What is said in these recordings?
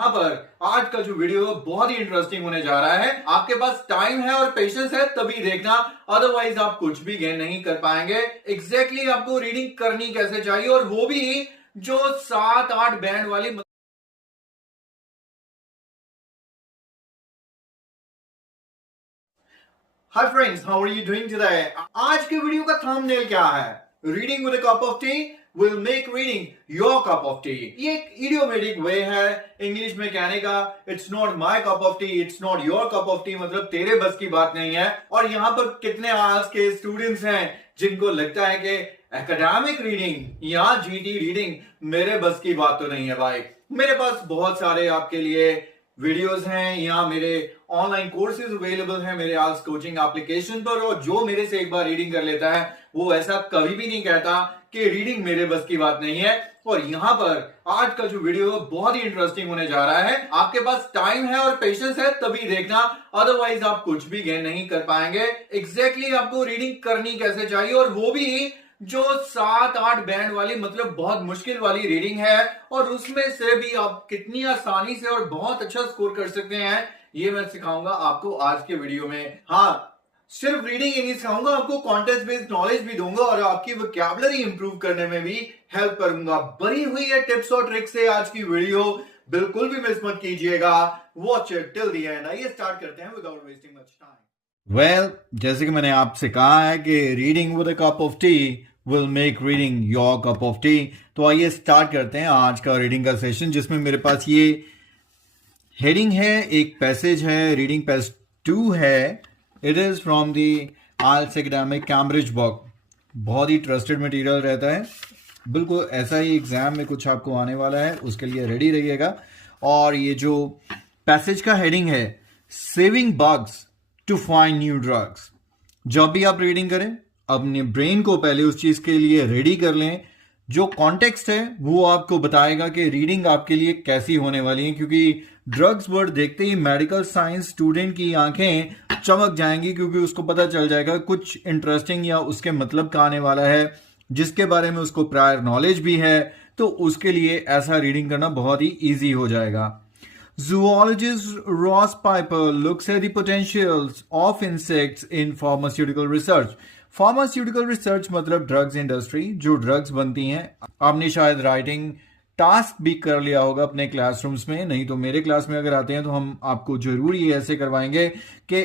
यहाँ पर आज का जो वीडियो है बहुत ही इंटरेस्टिंग होने जा रहा है। आपके पास टाइम है और पेशेंस है तभी देखना, अदरवाइज आप कुछ भी गेन नहीं कर पाएंगे। एग्जैक्टली आपको रीडिंग करनी कैसे चाहिए, और वो भी जो 7-8 बैंड वाली। Hi friends, how are you doing today? आज के वीडियो का थंबनेल क्या है? Reading with a cup of tea will make reading your cup of tea. ये एक इडियोमेटिक वे है इंग्लिश में कहने का। It's not my cup of tea, it's not your cup of tea, मतलब तेरे बस की बात नहीं है। और यहाँ पर कितने आज के स्टूडेंट्स हैं जिनको लगता है कि एकेडमिक रीडिंग या जीटी रीडिंग मेरे बस की बात तो नहीं है। भाई, मेरे पास बहुत सारे आपके लिए वीडियोस हैं या मेरे ऑनलाइन कोर्सेज अवेलेबल हैं मेरे आज कोचिंग एप्लीकेशन पर, और जो मेरे से एक बार रीडिंग कर लेता है वो ऐसा कभी भी नहीं कहता कि रीडिंग मेरे बस की बात नहीं है। और यहाँ पर आज का जो वीडियो है बहुत ही इंटरेस्टिंग होने जा रहा है। आपके पास टाइम है और पेशेंस है तभी देखना, अदरवाइज आप कुछ भी गेन नहीं कर पाएंगे। एग्जैक्टली आपको रीडिंग करनी कैसे चाहिए, और वो भी जो 7-8 बैंड वाली, मतलब बहुत मुश्किल वाली रीडिंग है, और उसमें से भी आप कितनी आसानी से और बहुत अच्छा स्कोर कर सकते हैं, ये मैं सिखाऊंगा आपको आज के वीडियो में। हाँ, सिर्फ रीडिंग ही नहीं सिखाऊंगा, आपको कॉन्टेक्स्ट बेस्ड नॉलेज भी दूंगा और आपकी वोकैबुलरी इंप्रूव करने में भी हेल्प करूंगा। भरी हुई है टिप्स और ट्रिक्स से आज की वीडियो, बिल्कुल भी मिस मत कीजिएगा। Watch it till the end. आइए स्टार्ट करते हैं without wasting much time. Well, जैसे कि मैंने आपसे कहा है कि reading with a cup of tea will make reading your cup of T. तो आइए स्टार्ट करते हैं आज का रीडिंग का सेशन, जिसमें मेरे पास ये हेडिंग है, एक पैसेज है, रीडिंग पेज 2 है। It is from the IELTS academic Cambridge book. बहुत ही ट्रस्टेड मटेरियल रहता है, बिल्कुल ऐसा ही एग्जाम में कुछ आपको आने वाला है, उसके लिए रेडी रहिएगा। और ये जो पैसेज का हेडिंग है, saving bugs to find new drugs. जब भी आप रीडिंग करें अपने ब्रेन को पहले उस चीज के लिए रेडी कर लें। जो कॉन्टेक्स्ट है वो आपको बताएगा कि रीडिंग आपके लिए कैसी होने वाली है, क्योंकि ड्रग्स वर्ड देखते ही मेडिकल साइंस स्टूडेंट की आंखें चमक जाएंगी, क्योंकि उसको पता चल जाएगा कुछ इंटरेस्टिंग या उसके मतलब का आने वाला है, जिसके बारे में उसको प्रायर नॉलेज भी है। तो उसके लिए ऐसा रीडिंग करना बहुत ही ईजी हो जाएगा। Zoologist Ross Piper looks at the potentials of insects in pharmaceutical research. Pharmaceutical research मतलब ड्रग्स इंडस्ट्री, जो ड्रग्स बनती हैं। आपने शायद राइटिंग टास्क भी कर लिया होगा अपने क्लासरूम्स में, नहीं तो मेरे क्लास में अगर आते हैं तो हम आपको जरूर ये ऐसे करवाएंगे कि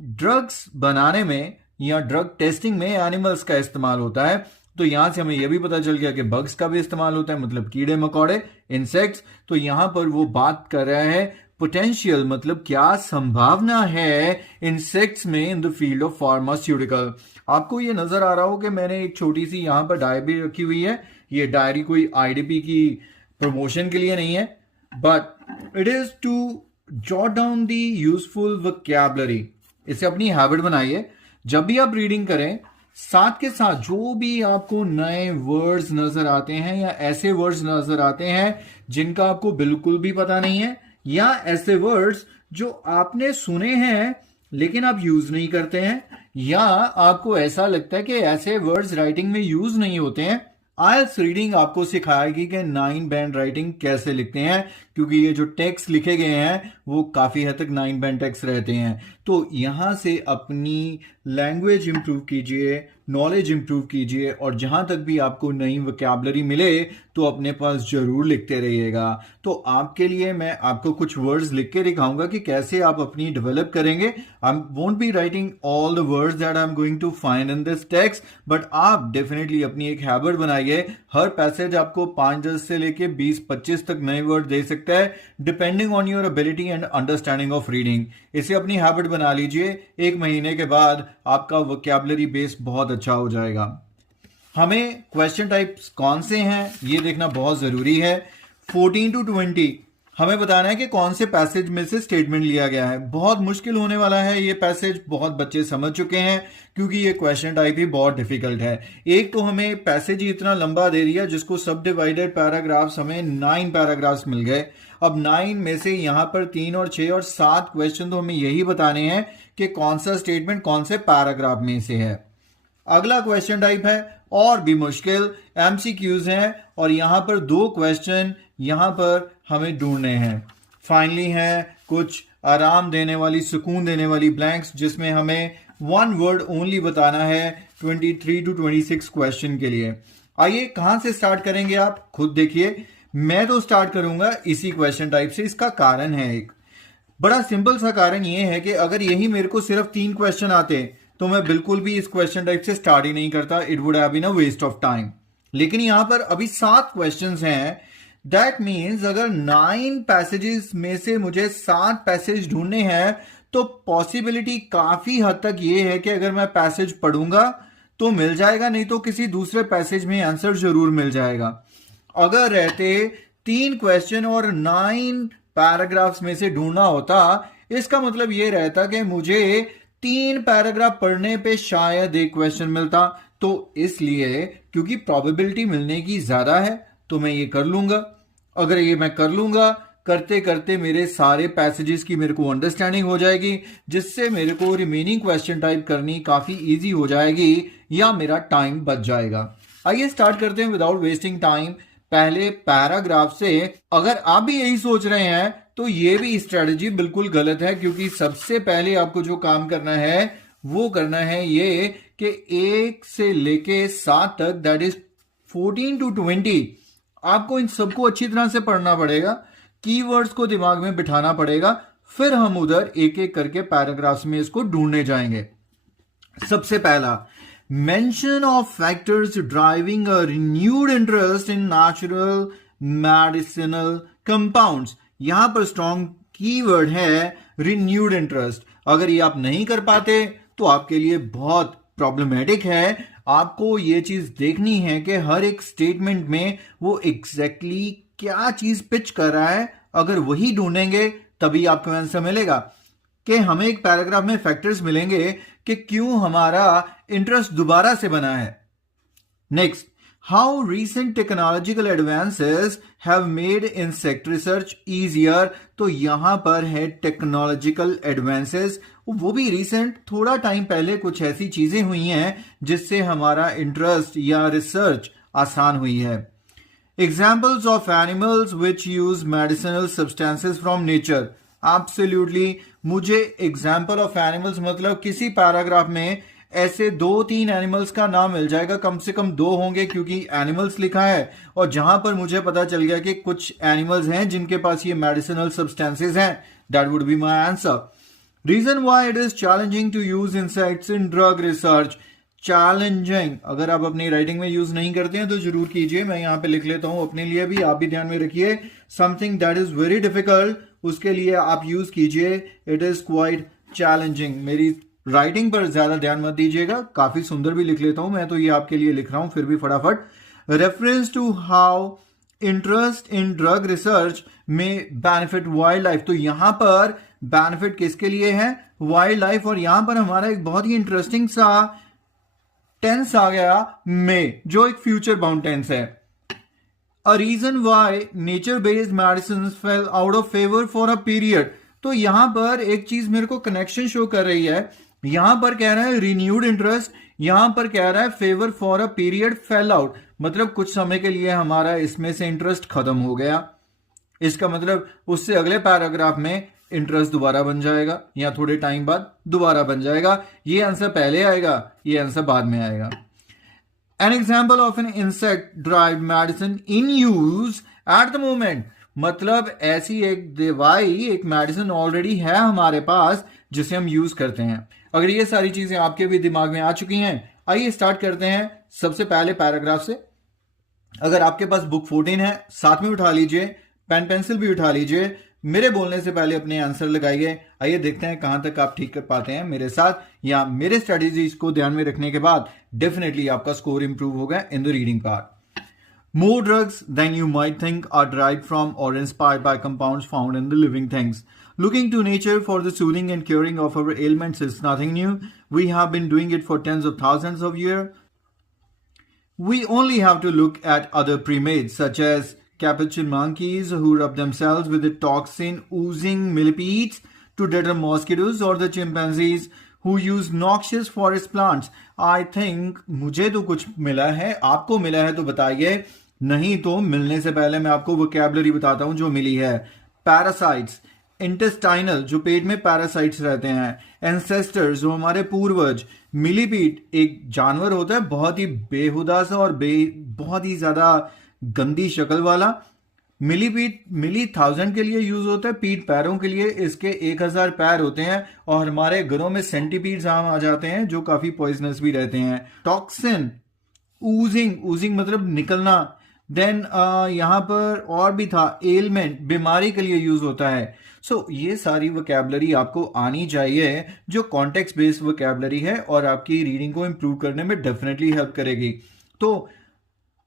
ड्रग्स बनाने में या ड्रग टेस्टिंग में एनिमल्स का इस्तेमाल होता है। तो यहां से हमें यह भी पता चल गया कि बग्स का भी इस्तेमाल होता है, मतलब कीड़े मकोड़े, इंसेक्ट्स। तो यहां पर वो बात कर रहा है पोटेंशियल, मतलब क्या संभावना है इंसेक्ट्स में in the field of pharmaceutical. आपको ये नजर आ रहा हो कि मैंने एक छोटी सी यहां पर डायरी रखी हुई है। ये डायरी कोई आईडीपी की प्रमोशन के लिए नहीं है, but it is to jot down the useful vocabulary. इसे अपनी हैबिट बनाइए। जब भी आप रीडिंग करें, साथ के साथ जो भी आपको नए वर्ड्स नजर आते हैं या ऐसे वर्ड्स नजर आते हैं जिनका आपको बिल्कुल भी पता नहीं है, या ऐसे वर्ड्स जो आपने सुने हैं लेकिन आप यूज नहीं करते हैं, या आपको ऐसा लगता है कि ऐसे वर्ड्स राइटिंग में यूज नहीं होते हैं, आइल्स रीडिंग आपको सिखाएगी कि 9 बैंड राइटिंग कैसे लिखते हैं, क्योंकि ये जो टेक्स्ट लिखे गए हैं वो काफी हद तक 9 बैंड टेक्स्ट रहते हैं। तो यहां से अपनी लैंग्वेज इंप्रूव कीजिए, नॉलेज इंप्रूव कीजिए, और जहां तक भी आपको नई वोकैबुलरी मिले तो अपने पास जरूर लिखते रहिएगा। तो आपके लिए मैं आपको कुछ वर्ड्स लिख के दिखाऊंगा कि कैसे आप अपनी डेवलप करेंगे। I won't be writing all the words that I am going to find in this text, but आप डेफिनेटली अपनी एक हैबिट बनाइए। हर पैसेज आपको 5-10 से लेके 20-25 तक नए वर्ड दे सकता है, depending on your ability and understanding of reading. इसे अपनी हैबिट बना लीजिए। 1 महीने के बाद आपका वोकैबुलरी बेस बहुत अच्छा हो जाएगा। हमें क्वेश्चन टाइप्स कौन से हैं ये देखना बहुत जरूरी है। 14 to 20 हमें बताना है कि कौन से पैसेज में से स्टेटमेंट लिया गया है। बहुत मुश्किल होने वाला है ये पैसेज, बहुत बच्चे समझ चुके हैं, क्योंकि ये क्वेश्चन टाइप ही बहुत डिफिकल्ट है। एक तो हमें पैसेज ही इतना लंबा दे दिया, जिसको सब डिवाइडेड पैराग्राफ्स हमें 9 पैराग्राफ्स मिल गए। अब 9 में से यहां पर 3 और 6 और 7 क्वेश्चन तो हमें यही बताने हैं कि कौन सा स्टेटमेंट कौन से पैराग्राफ में से है। अगला क्वेश्चन टाइप है और भी मुश्किल, एमसीक्यूज हैं, और यहां पर 2 क्वेश्चन, यहां पर हमें ढूंढने हैं। फाइनली है कुछ आराम देने वाली, सुकून देने वाली ब्लैंक्स, जिसमें हमें वन वर्ड ओनली बताना है 23 to 26 क्वेश्चन के लिए। आइए कहां से स्टार्ट करेंगे आप खुद देखिए। मैं तो स्टार्ट करूंगा इसी क्वेश्चन टाइप से। इसका कारण है एक बड़ा सिंपल सा कारण ये है कि अगर यही मेरे को सिर्फ 3 क्वेश्चन आते तो मैं बिल्कुल भी इस क्वेश्चन टाइप से स्टार्ट ही नहीं करता। It would have been a waste of time. लेकिन यहां पर अभी 7 क्वेश्चंस हैं। दैट मीन्स अगर 9 पैसेजेस में से मुझे 7 पैसेज ढूंढने हैं तो पॉसिबिलिटी काफी हद तक ये है कि अगर मैं पैसेज पढ़ूंगा तो मिल जाएगा, नहीं तो किसी दूसरे पैसेज में आंसर जरूर मिल जाएगा। अगर रहते 3 क्वेश्चन और 9 पैराग्राफ्स में से ढूंढना होता, इसका मतलब ये रहता कि मुझे 3 पैराग्राफ पढ़ने पे शायद एक क्वेश्चन मिलता। तो इसलिए क्योंकि प्रोबेबिलिटी मिलने की ज्यादा है तो मैं ये कर लूंगा। अगर ये मैं कर लूंगा, करते करते मेरे सारे पैसेजेस की मेरे को अंडरस्टैंडिंग हो जाएगी, जिससे मेरे को रिमेनिंग क्वेश्चन टाइप करनी काफी इजी हो जाएगी या मेरा टाइम बच जाएगा। आइए स्टार्ट करते हैं विदाउट वेस्टिंग टाइम पहले पैराग्राफ से। अगर आप भी यही सोच रहे हैं तो ये भी स्ट्रेटजी बिल्कुल गलत है, क्योंकि सबसे पहले आपको जो काम करना है वो करना है ये कि 1 से लेके 7 तक, दैट इज 14 to 20, आपको इन सबको अच्छी तरह से पढ़ना पड़ेगा, कीवर्ड्स को दिमाग में बिठाना पड़ेगा। फिर हम उधर एक एक करके पैराग्राफ्स में इसको ढूंढने जाएंगे। सबसे पहला, mention of factors driving a renewed interest in natural medicinal compounds। यहां पर स्ट्रॉन्ग कीवर्ड है renewed interest। अगर ये आप नहीं कर पाते तो आपके लिए बहुत प्रॉब्लमेटिक है। आपको ये चीज देखनी है कि हर एक स्टेटमेंट में वो एग्जैक्टली क्या चीज पिच कर रहा है। अगर वही ढूंढेंगे तभी आपको आंसर मिलेगा। कि हमें एक पैराग्राफ में फैक्टर्स मिलेंगे कि क्यों हमारा इंटरेस्ट दोबारा से बना है। Next, how recent technological advances have made insect research easier. तो यहां पर है टेक्नोलॉजिकल एडवांसेस, वो भी रिसेंट, थोड़ा टाइम पहले कुछ ऐसी चीजें हुई हैं जिससे हमारा इंटरेस्ट या रिसर्च आसान हुई है। Examples of animals which use medicinal substances from nature. Absolutely, मुझे एग्जाम्पल ऑफ एनिमल्स मतलब किसी पैराग्राफ में ऐसे 2-3 एनिमल्स का नाम मिल जाएगा, कम से कम 2 होंगे, क्योंकि एनिमल्स लिखा है और जहां पर मुझे पता चल गया कि कुछ एनिमल्स हैं जिनके पास ये मेडिसिनल सब्सटेंसेस हैं, that would be my answer. Reason why it is challenging to use insects in drug research. Challenging अगर आप अपनी राइटिंग में यूज नहीं करते हैं तो जरूर कीजिए। मैं यहां पे लिख लेता हूं अपने लिए भी, आप भी ध्यान में रखिए। Something that is very difficult, उसके लिए आप यूज कीजिए इट इज क्वाइट चैलेंजिंग। मेरी राइटिंग पर ज्यादा ध्यान मत दीजिएगा, काफी सुंदर भी लिख लेता हूं मैं, तो ये आपके लिए लिख रहा हूं फिर भी फटाफट। Reference to how interest in drug research में बेनिफिट वाइल्ड लाइफ। तो यहां पर बेनिफिट किसके लिए है? Wildlife. और यहां पर हमारा एक बहुत ही इंटरेस्टिंग सा टेंस आ गया में, जो एक फ्यूचर बाउंड टेंस है। A reason why nature based medicine fell out of favour for a period. तो यहां पर एक चीज मेरे को कनेक्शन शो कर रही है। यहां पर कह रहा है रिन्यूड इंटरेस्ट, यहां पर कह रहा है favour for a period fail out, मतलब कुछ समय के लिए हमारा इसमें से इंटरेस्ट खत्म हो गया। इसका मतलब उससे अगले पैराग्राफ में इंटरेस्ट दोबारा बन जाएगा या थोड़े टाइम बाद दोबारा बन जाएगा। ये आंसर पहले आएगा, ये आंसर बाद में आएगा। An example of an insect derived medicine in use at the moment, मतलब ऐसी एक दवाई, एक मेडिसिन ऑलरेडी है हमारे पास जिसे हम यूज करते हैं। अगर ये सारी चीजें आपके भी दिमाग में आ चुकी हैं, आइए स्टार्ट करते हैं सबसे पहले पैराग्राफ से। अगर आपके पास बुक 14 है, साथ में उठा लीजिए, पेन पेंसिल भी उठा लीजिए। मेरे बोलने से पहले अपने आंसर लगाइए। आइए देखते हैं कहां तक आप ठीक कर पाते हैं मेरे साथ, या मेरे स्ट्रेटेजीज को ध्यान में रखने के बाद डेफिनेटली आपका स्कोर इंप्रूव होगा in the reading part. More drugs than you might think are derived from or inspired by compounds found in the living things. Looking to nature for the soothing and curing of our ailments is nothing new. We have been doing it for tens of thousands of years. We only have to look at other primates such as capuchin monkeys who rub themselves with the toxin oozing millipedes to deter mosquitoes, or the chimpanzees who use noxious forest plants. I think मुझे तो कुछ मिला है, आपको मिला है तो बताइए। नहीं तो मिलने से पहले मैं आपको वोकैबुलरी बताता हूं जो मिली है। पैरासाइट्स, इंटेस्टाइनल जो पेट में पैरासाइट्स रहते हैं, एंसेस्टर्स जो हमारे पूर्वज, मिलीपीट एक जानवर होता है बहुत ही बेहुदा सा और बहुत ही ज्यादा गंदी शक्ल वाला। मिलीपीट मिली 1000 के लिए यूज होता है, पीट पैरों के लिए, इसके 1000 पैर होते हैं। और हमारे घरों में सेंटीपीड्स आम आ जाते हैं जो काफी पॉइजनस भी रहते हैं। टॉक्सिन, ऊजिंग मतलब निकलना। देन यहां पर और भी था, एलमेंट बीमारी के लिए यूज होता है। सो ये सारी वोकैबुलरी आपको आनी चाहिए जो कॉन्टेक्स्ट बेस्ड वोकैबुलरी है और आपकी रीडिंग को इंप्रूव करने में डेफिनेटली हेल्प करेगी। तो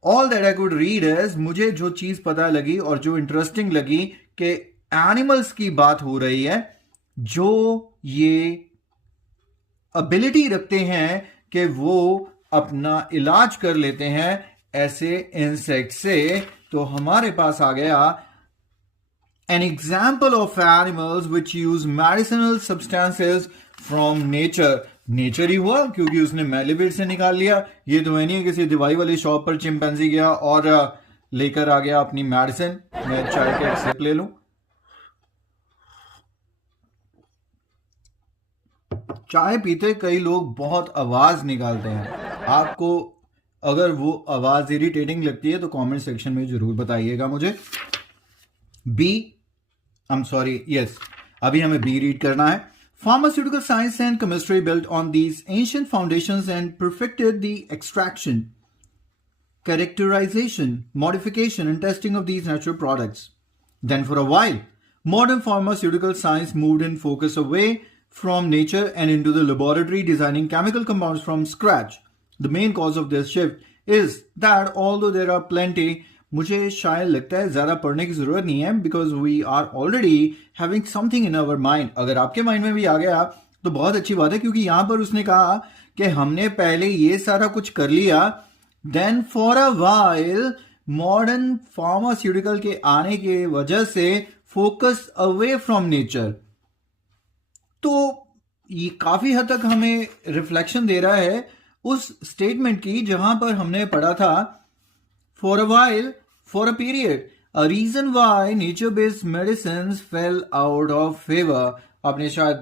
all that I could read is, मुझे जो चीज पता लगी और जो इंटरेस्टिंग लगी कि एनिमल्स की बात हो रही है जो ये एबिलिटी रखते हैं कि वो अपना इलाज कर लेते हैं ऐसे इंसेक्ट से। तो हमारे पास आ गया an example of animals which use medicinal substances from nature। Nature ही हुआ क्योंकि उसने मेलिविट से निकाल लिया। ये तो है नहीं किसी दवाई वाली शॉप पर चिंपैंजी गया और लेकर आ गया अपनी मेडिसिन। मैं चाय का एक सिप ले लूं। चाय पीते कई लोग बहुत आवाज निकालते हैं। आपको अगर वो आवाज इरिटेटिंग लगती है तो कमेंट सेक्शन में जरूर बताइएगा मुझे। यस, अभी हमें बी रीड करना है। Pharmaceutical science and chemistry built on these ancient foundations and perfected the extraction, characterization, modification, and testing of these natural products. Then, for a while, modern pharmaceutical science moved in focus away from nature and into the laboratory, designing chemical compounds from scratch. The main cause of this shift is that although there are plenty, मुझे शायद लगता है ज्यादा पढ़ने की जरूरत नहीं है, because we are already having something in our mind. अगर आपके माइंड में भी आ गया तो बहुत अच्छी बात है, क्योंकि यहां पर उसने कहा कि हमने पहले ये सारा कुछ कर लिया, then for a while modern pharmaceutical के आने की वजह से फोकस अवे फ्रॉम नेचर। तो ये काफी हद तक हमें रिफ्लेक्शन दे रहा है उस स्टेटमेंट की जहां पर हमने पढ़ा था for a while, for a period, a reason why nature-based medicines fell out of favor। आपने शायद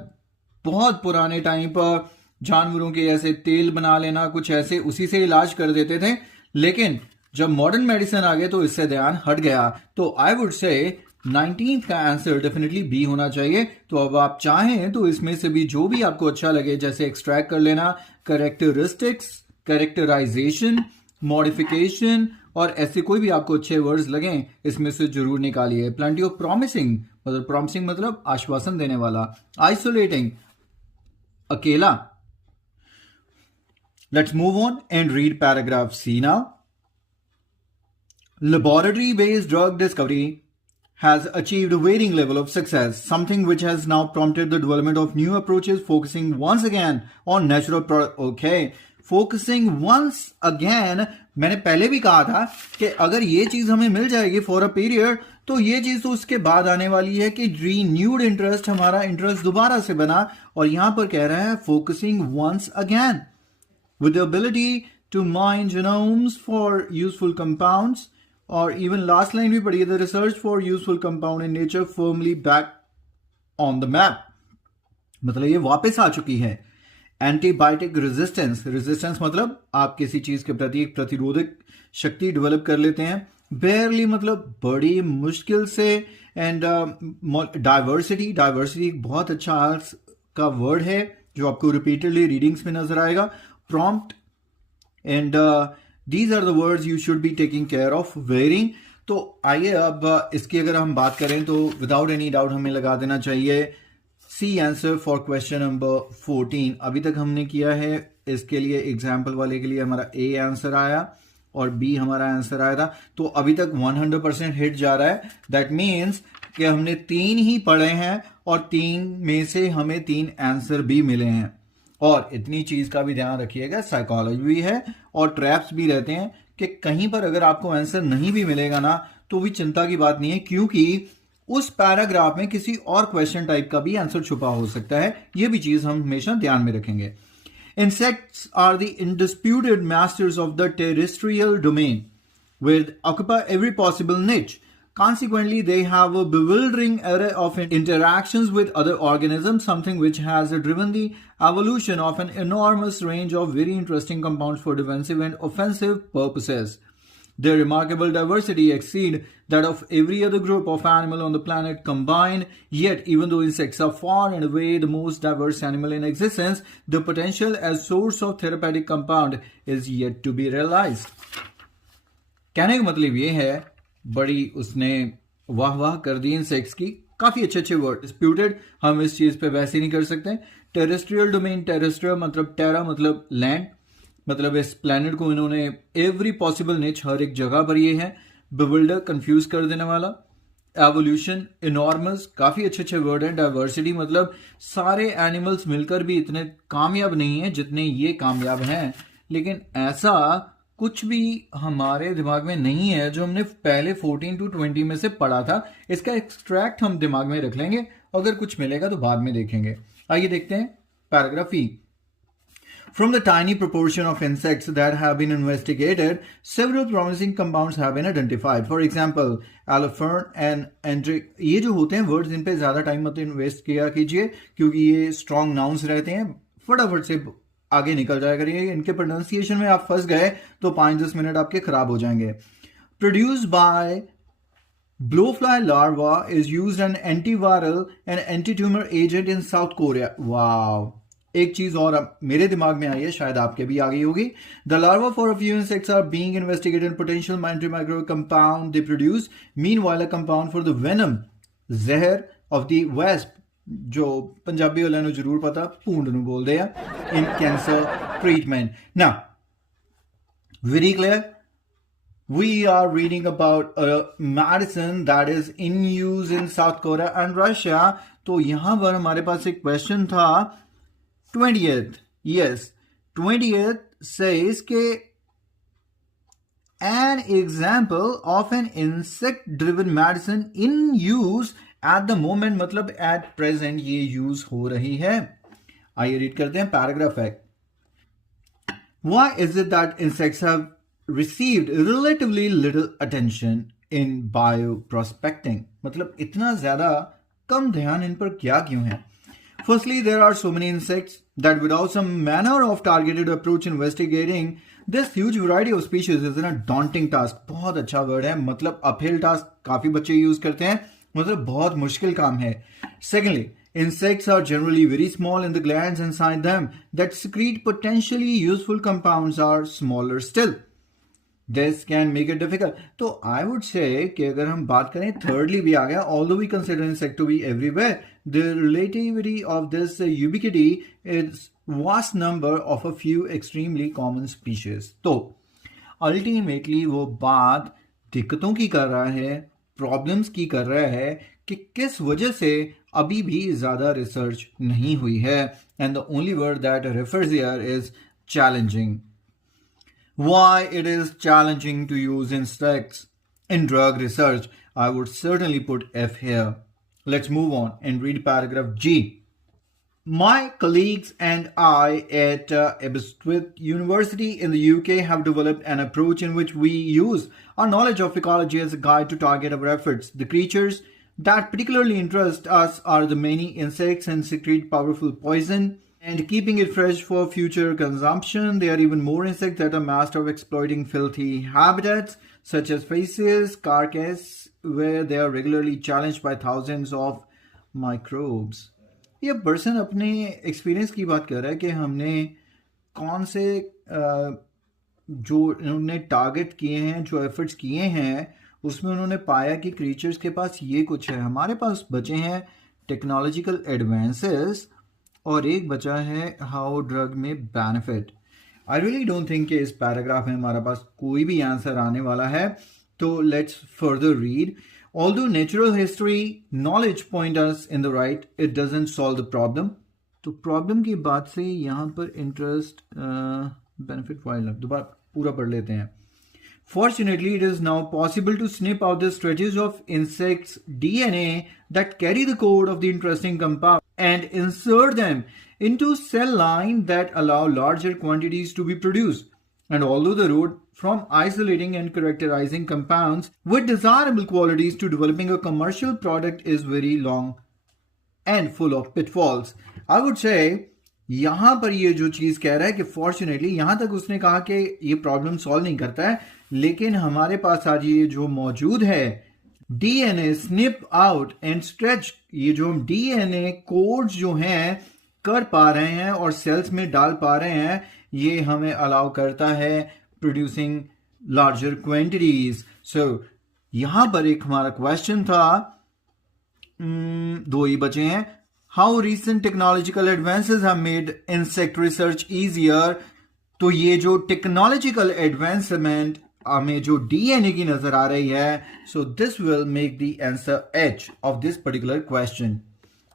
बहुत पुराने टाइम पर जानवरों के ऐसे तेल बना लेना, कुछ ऐसे उसी से इलाज कर देते थे, लेकिन जब मॉडर्न मेडिसिन आ गए तो इससे ध्यान हट गया। तो आई वुड से 19th का आंसर डेफिनेटली बी होना चाहिए। तो अब आप चाहें तो इसमें से भी जो भी आपको अच्छा लगे जैसे एक्सट्रैक्ट कर लेना, कैरेक्टरिस्टिक्स, कैरेक्टराइजेशन, मॉडिफिकेशन और ऐसे कोई भी आपको अच्छे वर्ड्स लगें इसमें से जरूर निकालिए। प्लेंटी ऑफ प्रॉमिसिंग मतलब आश्वासन देने वाला। आइसोलेटिंग अकेला। Let's move on and read paragraph C now. Laboratory based drug discovery has achieved a varying level of success, something which has now prompted the development of new approaches focusing once again on natural products। Okay, focusing once again, मैंने पहले भी कहा था कि अगर ये चीज हमें मिल जाएगी फॉर अ पीरियड तो ये चीज तो उसके बाद आने वाली है कि रीन्यूड इंटरेस्ट, हमारा इंटरेस्ट दोबारा से बना। और यहां पर कह रहा है focusing once again with the ability to mine genomes for useful compounds। और इवन लास्ट लाइन भी पढ़िए, the research for useful compound in nature firmly back on the map. मतलब ये वापस आ चुकी है। एंटीबायोटिक रेजिस्टेंस मतलब आप किसी चीज के प्रति एक प्रतिरोधक शक्ति डेवलप कर लेते हैं। बेयरली मतलब बड़ी मुश्किल से। एंड डाइवर्सिटी एक बहुत अच्छा आर्ट्स का वर्ड है जो आपको रिपीटेडली रीडिंग्स में नजर आएगा। Prompt and These are the words you should be taking care of wearing। तो आइए अब इसकी अगर हम बात करें तो विदाउट एनी डाउट हमें लगा देना चाहिए C answer for question number 14। अभी तक हमने किया है इसके लिए एग्जाम्पल वाले के लिए हमारा ए आंसर आया और बी हमारा आंसर आया था। तो अभी तक 100% हिट जा रहा है। दैट मीन्स कि हमने 3 ही पढ़े हैं और 3 में से हमें 3 आंसर भी मिले हैं। और इतनी चीज का भी ध्यान रखिएगा, साइकोलॉजी भी है और ट्रैप्स भी रहते हैं कि कहीं पर अगर आपको आंसर नहीं भी मिलेगा ना तो भी चिंता की बात नहीं है, क्योंकि उस पैराग्राफ में किसी और क्वेश्चन टाइप का भी आंसर छुपा हो सकता है। यह भी चीज हम हमेशा ध्यान में रखेंगे। Insects are the undisputed masters of the terrestrial domain। with occupy every possible niche. Consequently, they have a bewildering array of interactions with other organisms, something which has driven the evolution of an enormous range of very interesting compounds for defensive and offensive purposes. Their remarkable diversity exceed that of every other group of animal on the planet combined. Yet, even though insects are far and away the most diverse animal in existence, the potential as source of therapeutic compound is yet to be realized. कहने का मतलब ये है, बड़ी उसने वाह वाह कर दी इंसेक्ट्स की, काफी अच्छे अच्छे वर्ड. डिस्प्यूटेड, हम इस चीज पे बहस ही नहीं कर सकते. टेरेस्ट्रियल डोमेन, टेरेस्ट्रियल मतलब टेरा मतलब लैंड, मतलब इस प्लैनेट को इन्होंने एवरी पॉसिबल निच, हर एक जगह पर ये है. बिविल्डर, कंफ्यूज कर देने वाला. एवोल्यूशन, इनॉर्मस, काफी अच्छे अच्छे वर्ड हैं. डाइवर्सिटी मतलब सारे एनिमल्स मिलकर भी इतने कामयाब नहीं है जितने ये कामयाब हैं. लेकिन ऐसा कुछ भी हमारे दिमाग में नहीं है जो हमने पहले 14 to 20 में से पढ़ा था. इसका एक्सट्रैक्ट हम दिमाग में रख लेंगे, अगर कुछ मिलेगा तो बाद में देखेंगे. आइए देखते हैं paragraph E. From the tiny proportion of insects that have been investigated, several promising compounds have been identified. For example, allopherne and ये जो होते हैं वर्ड्स, इन पे ज्यादा टाइम मत इन्वेस्ट किया कीजिए क्योंकि ये स्ट्रॉन्ग नाउन्स रहते हैं. फटाफट से आगे निकल जाया करिए. इनके प्रोनाउंसिएशन में आप फंस गए तो 5-10 मिनट आपके खराब हो जाएंगे. Produced by blowfly larva is used an antiviral and anti-tumor agent in South Korea. Wow. एक चीज और मेरे दिमाग में आई है, शायद आपके भी आ गई होगी. The larva for a few insects are being investigated potential micro compound they produce. Meanwhile a compound for the venom, जहर ऑफ द वेस्प, जो पंजाबी वाले ਨੂੰ ਜ਼ਰੂਰ ਪਤਾ, ਭੂੰਡ ਨੂੰ ਬੋਲਦੇ ਆ, in cancer treatment. Now, very clear. We are reading about a medicine that is in use in South Korea and Russia. तो यहां पर हमारे पास एक क्वेश्चन था 20th. Yes, 20th says के an example of an insect driven medicine in use at the moment, मतलब at present ये use हो रही है. आइए रीड करते हैं पैराग्राफ है. Why is it that insects have received relatively little attention in bioprospecting? मतलब इतना ज्यादा कम ध्यान इन पर क्या क्यों है? Firstly, there are so many insects that without some manner of targeted approach investigating this huge variety of species is a daunting task. बहुत अच्छा वर्ड है, मतलब uphill task काफी बच्चे यूज करते हैं, मतलब बहुत मुश्किल काम है. Secondly, insects are generally very small and the glands inside them that secrete potentially useful compounds are smaller still. This can make it difficult. तो I would say कि अगर हम बात करें, thirdly भी आ गया, although we consider insect to be everywhere, the relativity of this ubiquity is vast number of a few extremely common species. तो ultimately वो बात दिक्कतों की कर रहा है, प्रॉब्लम्स की कर रहा है कि किस वजह से अभी भी ज्यादा रिसर्च नहीं हुई है. And the only word that refers here is challenging. Why it is challenging to use insects in drug research, I would certainly put F here. Let's move on and read paragraph G. My colleagues and I at Aberystwyth University in the UK have developed an approach in which we use our knowledge of ecology as a guide to target our efforts. The creatures that particularly interest us are the many insects and secrete powerful poison. And keeping it fresh for future consumption, there are even more insects that are master of exploiting filthy habitats, such as faces, carcass, where they are regularly challenged by thousands of microbes. ये person अपने experience की बात कर रहा है कि हमने कौन से जो उन्होंने टारगेट किए हैं, जो एफर्ट्स किए हैं, उसमें उन्होंने पाया कि क्रीचर्स के पास ये कुछ है. हमारे पास बचे हैं टेक्नोलॉजिकल एडवांसेस और एक बचा है हाउ ड्रग में benefit. I really don't think कि इस पैराग्राफ में हमारे पास कोई भी आंसर आने वाला है. तो let's further read. Although natural history knowledge point us in the right, it doesn't solve the problem. तो प्रॉब्लम की बात से यहाँ पर इंटरेस्ट बेनिफिट वाइल्ड, दोबारा पूरा पढ़ लेते हैं. Fortunately, it is now possible to snip out the stretches of insects' DNA that carry the code of the interesting compound and insert them into cell lines that allow larger quantities to be produced. And although the road from isolating and characterizing compounds with desirable qualities to developing a commercial product is very long and full of pitfalls. I would say यहां पर ये जो चीज कह रहा है कि fortunately यहां तक उसने कहा कि ये प्रॉब्लम सॉल्व नहीं करता है, लेकिन हमारे पास आज ये जो मौजूद है DNA snip out and stretch, ये जो हम डीएनए कोड्स जो हैं कर पा रहे हैं और सेल्स में डाल पा रहे हैं, ये हमें अलाउ करता है प्रोड्यूसिंग लार्जर क्वांटिटीज. सो यहां पर एक हमारा क्वेश्चन था, दो ही बचे हैं. How recent technological advances have made insect research easier. तो ये जो टेक्नोलॉजिकल एडवांसमेंट हमें जो डीएनए की नजर आ रही है, so this will make the answer H of this particular question.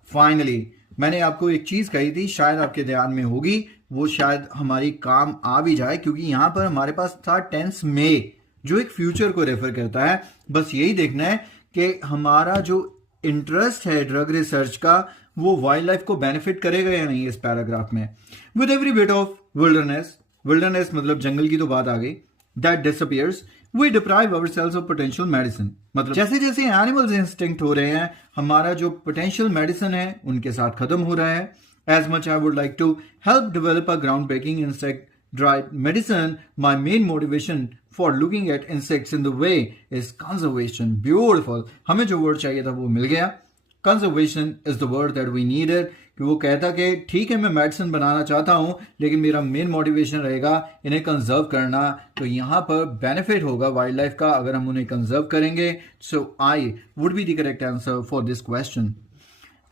Finally मैंने आपको एक चीज कही थी, शायद आपके ध्यान में होगी, वो शायद हमारी काम आ भी जाए, क्योंकि यहां पर हमारे पास था टेंस में जो एक फ्यूचर को रेफर करता है. बस यही देखना है कि हमारा जो इंटरेस्ट है ड्रग रिसर्च का वो वाइल्ड लाइफ को बेनिफिट करेगा या नहीं इस पैराग्राफ में. With every bit of wilderness, wilderness मतलब जंगल की तो बात आ गई, that disappears we deprive ourselves of potential medicine. मतलब जैसे जैसे एनिमल्स इंस्टिंक्ट हो रहे हैं, हमारा जो पोटेंशियल मेडिसिन है उनके साथ खत्म हो रहा है. As much I would like to help develop a ground breaking insect drive medicine, my main motivation for looking at insects in the way is conservation. Beautiful, हमें जो वर्ड चाहिए था वो मिल गया. Conservation is the word that we needed. कि वो कहता कि ठीक है मैं मेडिसिन बनाना चाहता हूं, लेकिन मेरा मेन मोटिवेशन रहेगा इन्हें कंजर्व करना. तो यहां पर बेनिफिट होगा वाइल्ड लाइफ का अगर हम उन्हें कंजर्व करेंगे. So I would be the correct answer for this question.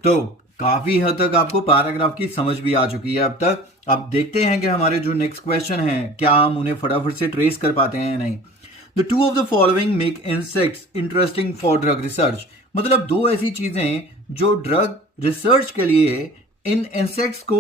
तो काफी हद तक आपको पैराग्राफ की समझ भी आ चुकी है अब तक. अब देखते हैं कि हमारे जो नेक्स्ट क्वेश्चन है क्या हम उन्हें फटाफट से ट्रेस कर पाते हैं या नहीं. The two of the following make insects interesting for drug research. मतलब दो ऐसी चीजें जो ड्रग रिसर्च के लिए इन इंसेक्ट्स को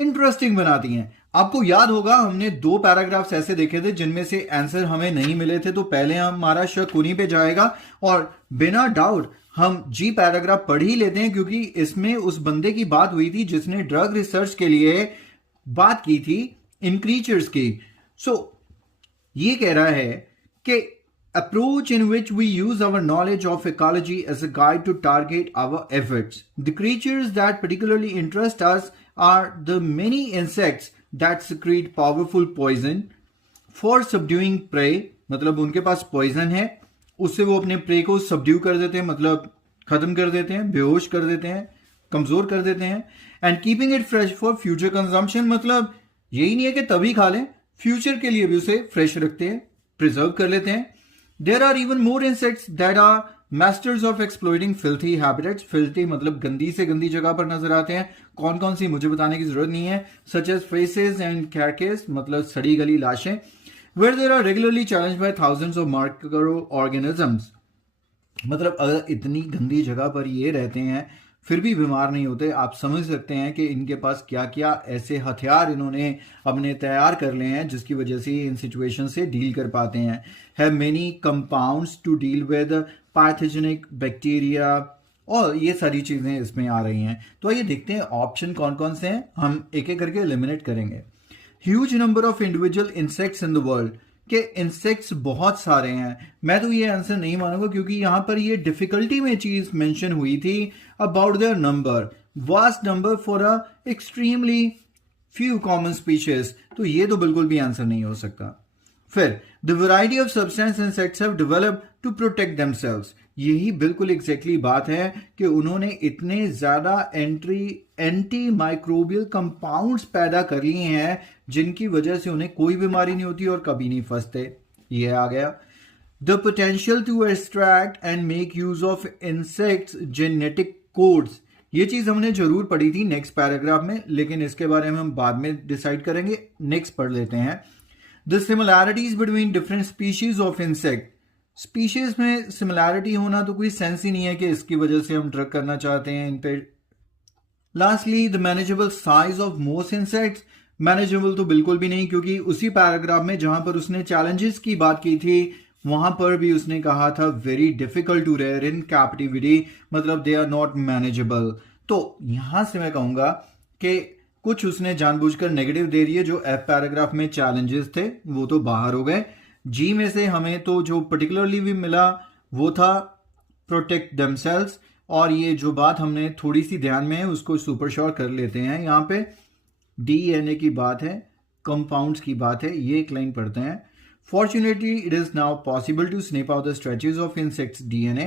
इंटरेस्टिंग बनाती हैं. आपको याद होगा हमने दो पैराग्राफ्स ऐसे देखे थे जिनमें से आंसर हमें नहीं मिले थे, तो पहले हमारा शक उन्हीं पे जाएगा और बिना डाउट हम जी पैराग्राफ पढ़ ही लेते हैं, क्योंकि इसमें उस बंदे की बात हुई थी जिसने ड्रग रिसर्च के लिए बात की थी इन क्रीचर्स की. सो ये कह रहा है कि approach in which we use our knowledge of ecology as a guide to target our efforts. The creatures that particularly interest us are the many insects that secrete powerful poison for subduing prey. मतलब उनके पास poison है, उससे वो अपने prey को subdue कर देते हैं, मतलब खत्म कर देते हैं, बेहोश कर देते हैं, कमजोर कर देते हैं. And keeping it fresh for future consumption, मतलब यही नहीं है कि तभी खा लें, फ्यूचर के लिए भी उसे फ्रेश रखते हैं, प्रिजर्व कर लेते हैं. There are even more insects that are masters of exploiting filthy habitats. Filthy मतलब गंदी से गंदी जगह पर नजर आते हैं. कौन कौन सी मुझे बताने की जरूरत नहीं है. Such as faces and carcass मतलब सड़ी गली लाशें. Where they are regularly challenged by thousands of microorganisms. मतलब अगर इतनी गंदी जगह पर ये रहते हैं फिर भी बीमार नहीं होते, आप समझ सकते हैं कि इनके पास क्या क्या ऐसे हथियार इन्होंने अपने तैयार कर लिए हैं जिसकी वजह से इन सिचुएशन से डील कर पाते हैं. Have many compounds to deal with pathogenic bacteria, और ये सारी चीजें इसमें आ रही हैं. तो आइए देखते हैं ऑप्शन कौन कौन से हैं, हम एक एक करके एलिमिनेट करेंगे. Huge number of individual insects in the world, के इंसेक्ट्स बहुत सारे हैं. मैं तो ये आंसर नहीं मानूंगा क्योंकि यहां पर ये डिफिकल्टी में चीज मेंशन हुई थी about their number, vast number for a extremely few common species. तो ये तो बिल्कुल भी आंसर नहीं हो सकता. फिर the variety of substance insects have developed to protect themselves. यही बिल्कुल एग्जैक्टली बात है कि उन्होंने इतने ज्यादा एंटी माइक्रोबियल कंपाउंड्स पैदा कर लिए हैं जिनकी वजह से उन्हें कोई बीमारी नहीं होती और कभी नहीं फंसते. ये आ गया. The potential to extract and make use of insects genetic codes. ये चीज हमने जरूर पढ़ी थी नेक्स्ट पैराग्राफ में, लेकिन इसके बारे में हम बाद में डिसाइड करेंगे. नेक्स्ट पढ़ लेते हैं. The similarities between different species of insect. Species में सिमिलैरिटी होना तो कोई सेंस ही नहीं है कि इसकी वजह से हम ड्रग करना चाहते हैं इन पे. Lastly the manageable size of most insects. Manageable तो बिल्कुल भी नहीं, क्योंकि उसी पैराग्राफ में जहां पर उसने चैलेंजेस की बात की थी वहां पर भी उसने कहा था very difficult to rear in captivity, मतलब दे आर नॉट मैनेजेबल. तो यहां से मैं कहूंगा कि कुछ उसने जानबूझकर नेगेटिव दे दिए. जो एफ पैराग्राफ में चैलेंजेस थे वो तो बाहर हो गए, जी में से हमें तो जो पर्टिकुलरली भी मिला वो था प्रोटेक्ट देमसेल्व्स, और ये जो बात हमने थोड़ी सी ध्यान में है उसको सुपर शॉर्ट कर लेते हैं। यहाँ पे डीएनए की बात है, कंपाउंड्स की बात है, ये एक लाइन पढ़ते हैं। Fortunately, it is now possible to snip out the stretches of insects' DNA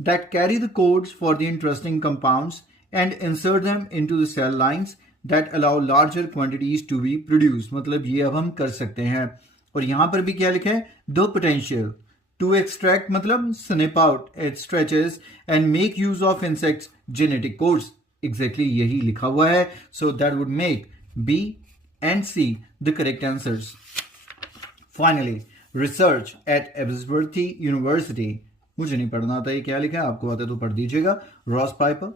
that carry the codes for the interesting compounds and insert them into the cell lines that allow larger quantities to be produced। मतलब ये अब हम कर सकते हैं। और यहाँ पर भी क्या लिखा है? The potential to extract मतलब snip out its stretches and make use of insects' genetic codes। Exactly यही लिखा हुआ है। So that would make B and C the correct answers। Finally, research at Aberystwyth University। मुझे नहीं पढ़ना आता ये क्या लिखा है, आपको आता तो पढ़ दीजिएगा। Ross Piper,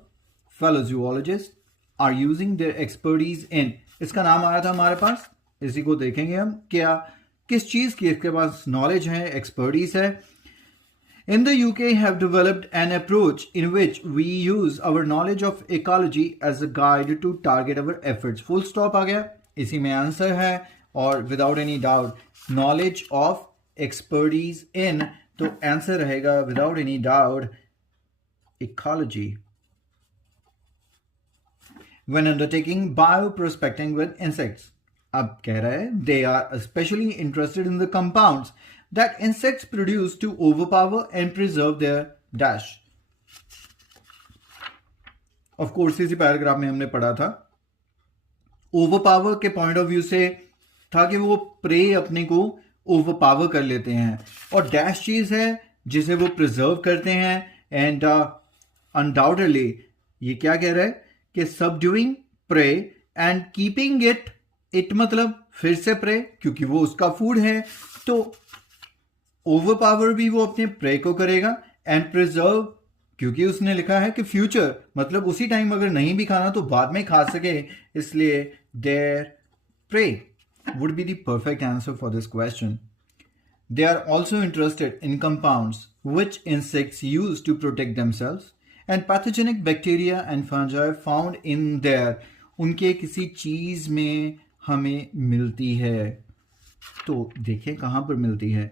fellow zoologists, are using their expertise in, इसका नाम आया था हमारे पास, इसी को देखेंगे हम क्या किस चीज की इसके पास नॉलेज है, एक्सपर्टीज है। In the UK have developed an approach in which we use our knowledge of ecology as a guide to target our efforts। Full stop आ गया, इसी में आंसर है। और without any doubt knowledge of expertise in, तो answer रहेगा without any doubt ecology. When undertaking bioprospecting with insects, अब कह रहा है they are specially interested in the compounds that insects produce to overpower and preserve their dash. Of course इसी paragraph में हमने पढ़ा था, ओवरपावर के पॉइंट ऑफ व्यू से था कि वो प्रे अपने को ओवरपावर कर लेते हैं, और डैश चीज है जिसे वो प्रिजर्व करते हैं। एंड अनडाउटेडली ये क्या कह रहा है कि subduing prey and keeping it मतलब फिर से प्रे, क्योंकि वो उसका फूड है, तो ओवरपावर भी वो अपने प्रे को करेगा। एंड प्रिजर्व क्योंकि उसने लिखा है कि फ्यूचर मतलब उसी टाइम अगर नहीं भी खाना तो बाद में खा सके, इसलिए there pray would be the perfect answer for this question। They are also interested in compounds which insects use to protect themselves and pathogenic bacteria and fungi found in their, उनके किसी चीज में हमें मिलती है, तो देखें कहां पर मिलती है,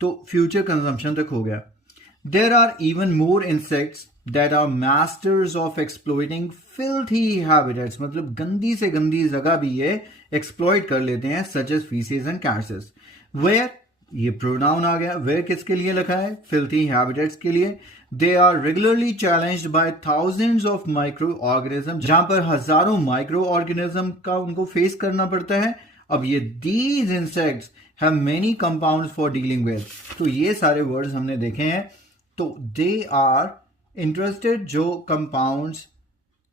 तो फ्यूचर कंजम्पशन तक हो गया। There are even more insects that are masters of exploiting filthy habitats, मतलब गंदी से गंदी जगह भी ये एक्सप्लॉइट कर लेते हैं, such as feces and cases। Where ये प्रोनाउन आ गया, where किसके लिए लिखा है? filthy habitats के लिए। They are regularly challenged by thousands of microorganisms, जहां पर हजारों माइक्रो ऑर्गेनिज्म का उनको फेस करना पड़ता है। अब ये these insects have many compounds for dealing with, तो ये सारे वर्ड्स हमने देखे हैं। तो they are interested, जो कंपाउंड्स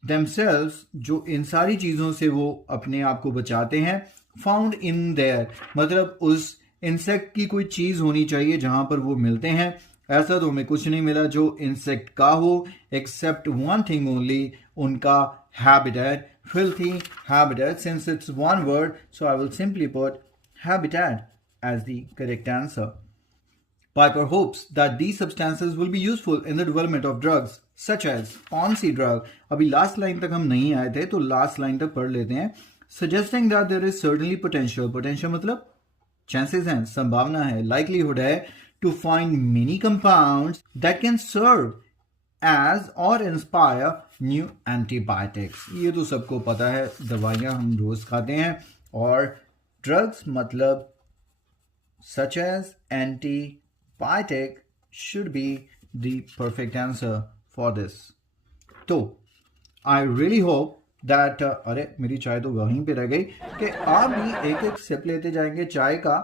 themselves, जो इन सारी चीजों से वो अपने आप को बचाते हैं। फाउंड इन देयर मतलब उस इंसेक्ट की कोई चीज होनी चाहिए जहां पर वो मिलते हैं। ऐसा तो हमें कुछ नहीं मिला जो इंसेक्ट का हो, एक्सेप्ट वन थिंग ओनली, उनका habitat, filthy habitat. Since it's one word, so I will simply put habitat as the correct answer। Piper hopes that these substances will be useful in the development of drugs such as, कौन सी drug? अभी last line तक हम नहीं आए थे, तो last line तक पढ़ लेते हैं। Suggesting that there is certainly potential, potential मतलब chances हैं, संभावना है, likelihood है, to find many compounds that can serve as or inspire new antibiotics। ये तो सबको पता है, दवाइयां हम रोज खाते हैं, और drugs मतलब such as antibiotic should be the perfect answer for this। तो I really hope that अरे मेरी चाय तो वहीं पे रह गई, कि आप भी एक एक सिप लेते जाएंगे चाय का,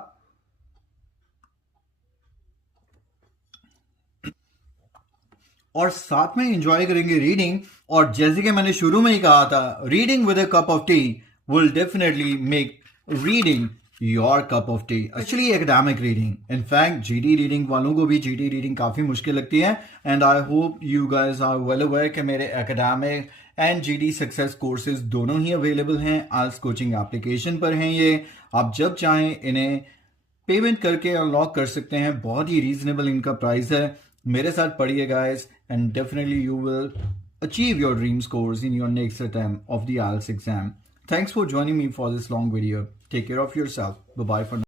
और साथ में एंजॉय करेंगे रीडिंग। और जैसे कि मैंने शुरू में ही कहा था, reading with a cup of tea will definitely make reading your cup of tea. Actually academic reading, in fact GD reading वालों को भी जीडी रीडिंग काफी मुश्किल लगती है। And I hope you guys are well aware कि मेरे academic and GD success courses दोनों ही अवेलेबल हैं, आल्स कोचिंग एप्लीकेशन पर हैं। ये आप जब चाहें इन्हें पेमेंट करके अनलॉक कर सकते हैं, बहुत ही रीजनेबल इनका प्राइस है। मेरे साथ पढ़िए guys, and definitely you will achieve your dream scores in your next attempt of the Ielts exam। Thanks for joining me for this long video. Take care of yourself. Bye-bye for now.